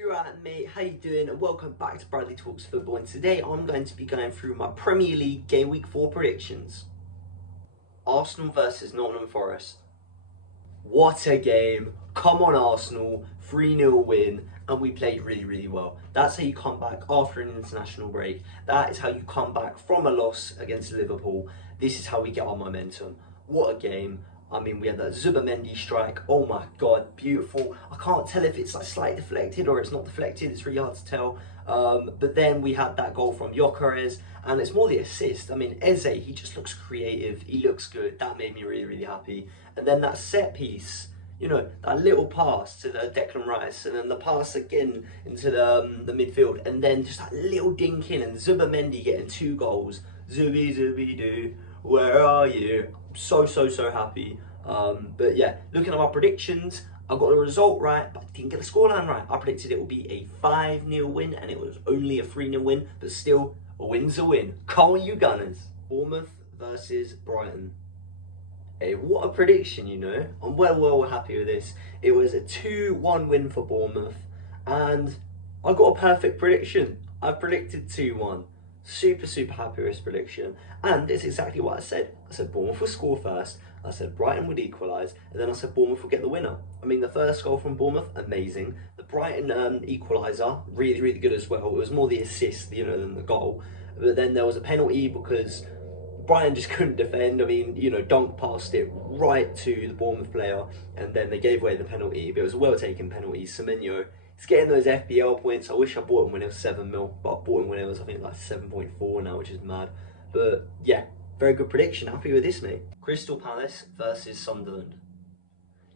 You're right, mate. How you doing? And welcome back to Bradley Talks Football. And today I'm going to be going through my Premier League Game Week 4 predictions. Arsenal versus Nottingham Forest. What a game. Come on, Arsenal. 3-0 win. And we played really, really well. That's how you come back after an international break. That is how you come back from a loss against Liverpool. This is how we get our momentum. What a game. I mean, we had that Zubamendi strike. Oh my God, beautiful. I can't tell if it's like slightly deflected or it's not deflected. It's really hard to tell. But then we had that goal from Gyökeres, and it's more the assist. I mean, Eze, he just looks creative. He looks good. That made me really, really happy. And then that set piece, you know, that little pass to the Declan Rice, and then the pass again into the midfield, and then just that little dink in, and Zubamendi getting 2 goals. Zubi-doo, where are you? So happy. But yeah, looking at my predictions, I got the result right, but I didn't get the scoreline right. I predicted it would be a 5-0 win, and it was only a 3-0 win, but still, a win's a win. Come on, you Gunners. Bournemouth versus Brighton. Hey, what a prediction, you know. I'm well happy with this. It was a 2-1 win for Bournemouth, and I got a perfect prediction. I predicted 2-1. Super happy with this prediction, and it's exactly what I said. I said Bournemouth would score first, I said Brighton would equalise, and then I said Bournemouth would get the winner. I mean, the first goal from Bournemouth, amazing. The Brighton equaliser, really good as well. It was more the assist, you know, than the goal. But then there was a penalty because Brighton just couldn't defend. I mean, you know, Dunk passed it right to the Bournemouth player, and then they gave away the penalty, but it was a well-taken penalty. Semenyo, he's getting those FPL points. I wish I bought him when it was 7 mil, but I bought him when it was, I think, like 7.4 now, which is mad. But yeah, very good prediction. Happy with this, mate. Crystal Palace versus Sunderland.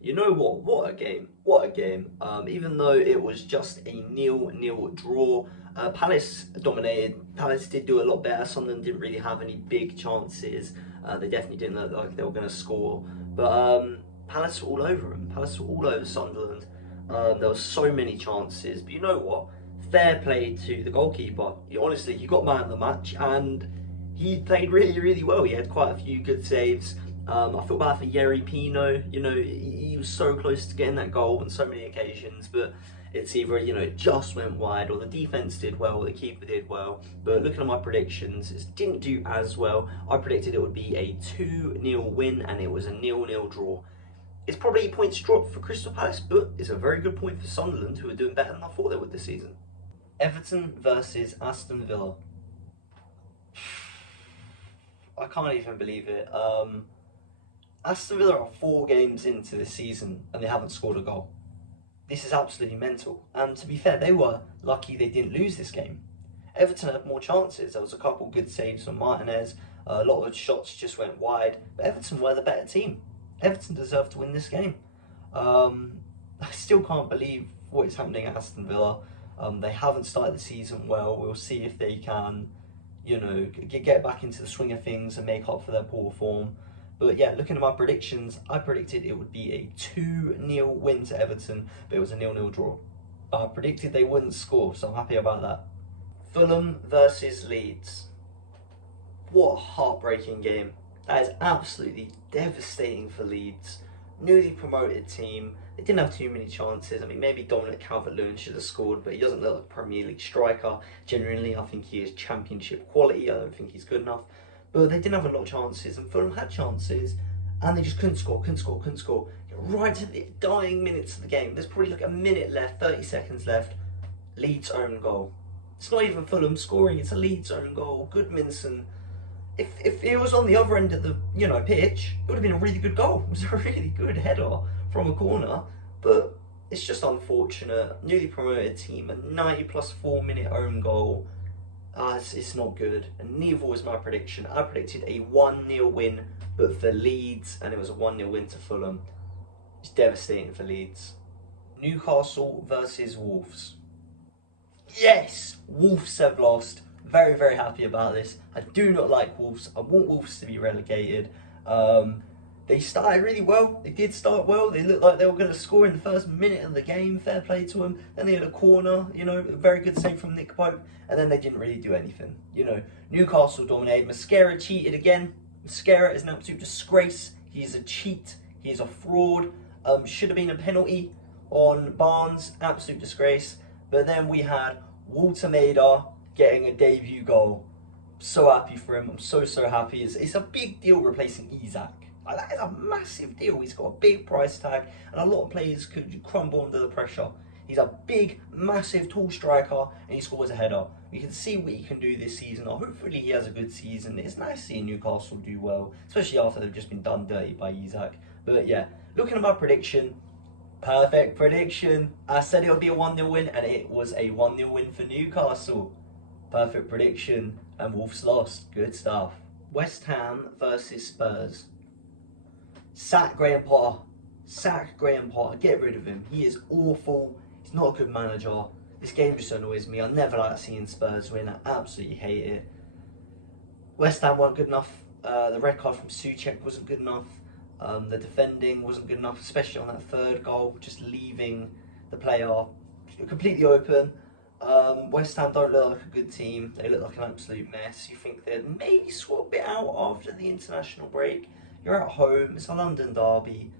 You know what? What a game. What a game. Even though it was just a 0-0 draw, Palace dominated. Palace did do a lot better. Sunderland didn't really have any big chances. They definitely didn't look like they were going to score. But Palace were all over them. Palace were all over Sunderland. There were so many chances. But you know what? Fair play to the goalkeeper. Honestly, he got man of the match, and he played really well. He had quite a few good saves. I feel bad for Yerry Pino. You know, he was so close to getting that goal on so many occasions, but it's either, you know, it just went wide, or the defence did well, or the keeper did well. But looking at my predictions, it didn't do as well. I predicted it would be a 2-0 win, and it was a 0-0 draw. It's probably a points drop for Crystal Palace, but it's a very good point for Sunderland, who are doing better than I thought they would this season. Everton versus Aston Villa. I can't even believe it. Aston Villa are 4 games into this season and they haven't scored a goal. This is absolutely mental. And to be fair, they were lucky they didn't lose this game. Everton had more chances. There was a couple good saves from Martinez. A lot of shots just went wide. But Everton were the better team. Everton deserved to win this game. I still can't believe what is happening at Aston Villa. They haven't started the season well. We'll see if they can, you know, get back into the swing of things and make up for their poor form. But yeah, looking at my predictions, I predicted it would be a 2-0 win to Everton, but it was a 0-0 draw. I predicted they wouldn't score, so I'm happy about that. Fulham versus Leeds. What a heartbreaking game. That is absolutely devastating for Leeds. Newly promoted team. They didn't have too many chances. I mean, maybe Dominic Calvert-Lewin should have scored, but he doesn't look like a Premier League striker. Genuinely, I think he is Championship quality. I don't think he's good enough. But they didn't have a lot of chances, and Fulham had chances, and they just couldn't score. Right to the dying minutes of the game. There's probably like a minute left, 30 seconds left. Leeds' own goal. It's not even Fulham scoring, it's a Leeds' own goal. Goodmanson. If it was on the other end of the, you know, pitch, it would have been a really good goal. It was a really good header from a corner, but it's just unfortunate. Newly promoted team, a 90+4 minute own goal. It's not good, and neither was my prediction. I predicted a 1-0 win, but for Leeds, and it was a 1-0 win to Fulham. It's devastating for Leeds. Newcastle versus Wolves. Yes! Wolves have lost. Very happy about this. I do not like Wolves. I want Wolves to be relegated. They started really well. They did start well. They looked like they were going to score in the first minute of the game. Fair play to them. Then they had a corner, you know, a very good save from Nick Pope. And then they didn't really do anything. You know, Newcastle dominated. Mascara cheated again. Mascara is an absolute disgrace. He's a cheat. He's a fraud. Should have been a penalty on Barnes. Absolute disgrace. But then we had Walter Maida getting a debut goal. So happy for him. I'm so happy. It's a big deal replacing Isak. Like, that is a massive deal. He's got a big price tag, and a lot of players could crumble under the pressure. He's a big, massive, tall striker, and he scores a header. We can see what he can do this season. Hopefully he has a good season. It's nice seeing Newcastle do well, especially after they've just been done dirty by Isak. But yeah, looking at my prediction, perfect prediction. I said it would be a 1-0 win, and it was a 1-0 win for Newcastle. Perfect prediction, and Wolves lost. Good stuff. West Ham versus Spurs. Sack Graham Potter. Sack Graham Potter. Get rid of him. He is awful. He's not a good manager. This game just annoys me. I never like seeing Spurs win. I absolutely hate it. West Ham weren't good enough. The red card from Souček wasn't good enough. The defending wasn't good enough, especially on that third goal, just leaving the player completely open. West Ham don't look like a good team. They look like an absolute mess. You think they'd maybe swap it out after the international break. You're at home. It's a London derby.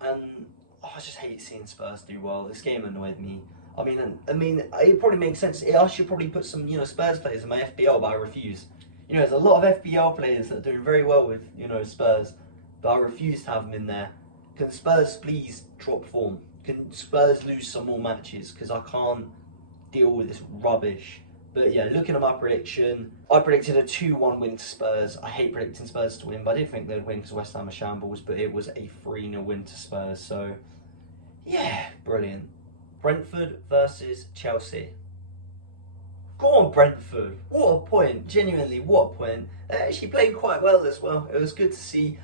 And I just hate seeing Spurs do well. This game annoyed me. I mean, it probably makes sense. I should probably put some, Spurs players in my FPL, but I refuse. There's a lot of FPL players that are doing very well with, Spurs, but I refuse to have them in there. Can Spurs please drop form? Can Spurs lose some more matches? Because I can't deal with this rubbish. But yeah, looking at my prediction, I predicted a 2-1 win to Spurs. I hate predicting Spurs to win, but I didn't think they'd win because West Ham are shambles, but it was a 3-0 win to Spurs. So yeah, brilliant. Brentford versus Chelsea. Go on, Brentford. What a point. Genuinely, what a point. They actually played quite well as well. It was good to see.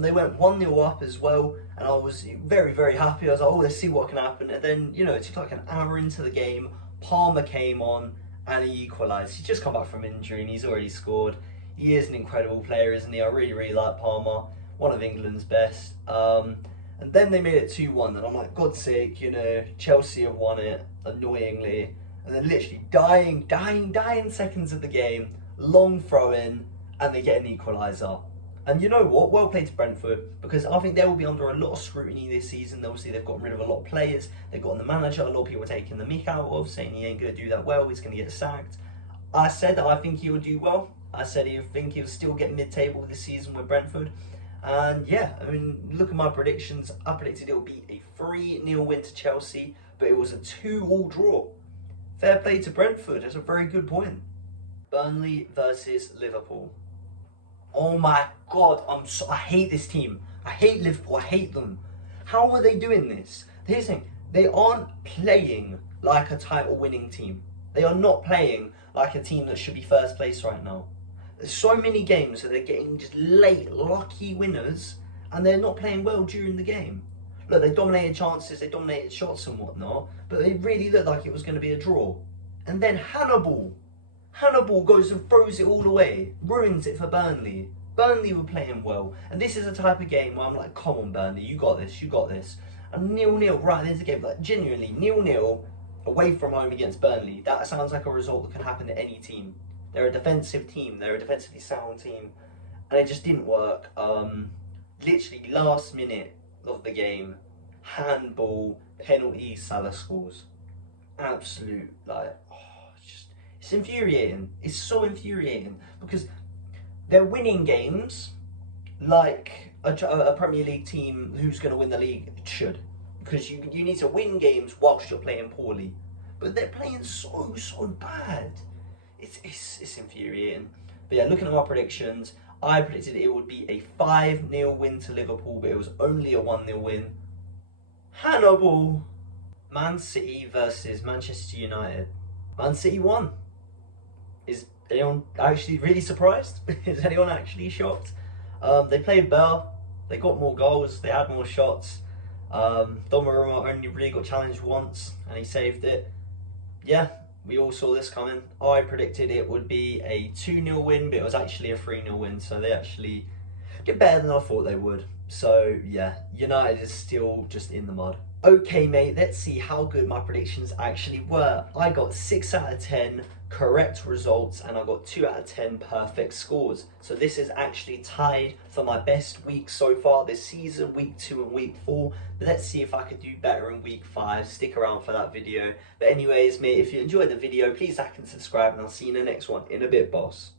They went 1-0 up as well, and I was very happy. I was like, oh, let's see what can happen. And then, it took like an hour into the game. Palmer came on, and he equalised. He's just come back from injury, and he's already scored. He is an incredible player, isn't he? I really like Palmer. One of England's best. And then they made it 2-1, and I'm like, God's sake, Chelsea have won it, annoyingly. And then literally dying seconds of the game, long throw in, and they get an equaliser. And you know what? Well played to Brentford, because I think they will be under a lot of scrutiny this season. Obviously, they've gotten rid of a lot of players. They've gotten the manager. A lot of people are taking the mick out of, saying he ain't going to do that well. He's going to get sacked. I said that I think he will do well. I said I think he'll still get mid-table this season with Brentford. And yeah, look at my predictions. I predicted it would be a 3-0 win to Chelsea, but it was a 2-2 draw. Fair play to Brentford. That's a very good point. Burnley versus Liverpool. Oh my God, I hate this team. I hate Liverpool. I hate them. How are they doing this? Here's the thing. They aren't playing like a title-winning team. They are not playing like a team that should be first place right now. There's so many games that they're getting just late, lucky winners, and they're not playing well during the game. Look, they dominated chances, they dominated shots and whatnot, but it really looked like it was going to be a draw. And then Hannibal goes and throws it all away, ruins it for Burnley. Burnley were playing well, and this is a type of game where I'm like, come on Burnley, you got this. And 0-0 right at the end of the game, like genuinely 0-0 away from home against Burnley. That sounds like a result that can happen to any team. They're a defensive team, they're a defensively sound team, and it just didn't work. Literally last minute of the game, handball, penalty, Salah scores. Absolute, it's infuriating. It's so infuriating, because they're winning games like a Premier League team who's going to win the league should. Because you need to win games whilst you're playing poorly. But they're playing so bad. It's infuriating. But yeah, looking at my predictions, I predicted it would be a 5-0 win to Liverpool, but it was only a 1-0 win. Hannibal. Man City versus Manchester United. Man City won. Is anyone actually really surprised? Is anyone actually shocked? They played well. They got more goals. They had more shots. Donnarumma only really got challenged once, and he saved it. Yeah, we all saw this coming. I predicted it would be a 2-0 win, but it was actually a 3-0 win, so they actually did better than I thought they would. So yeah, United is still just in the mud. Okay, mate, let's see how good my predictions actually were. I got 6 out of 10 correct results and I got 2 out of 10 perfect scores. So this is actually tied for my best week so far this season, week 2 and week 4. But let's see if I could do better in week 5. Stick around for that video. But anyways, mate, if you enjoyed the video, please like and subscribe and I'll see you in the next one. In a bit, boss.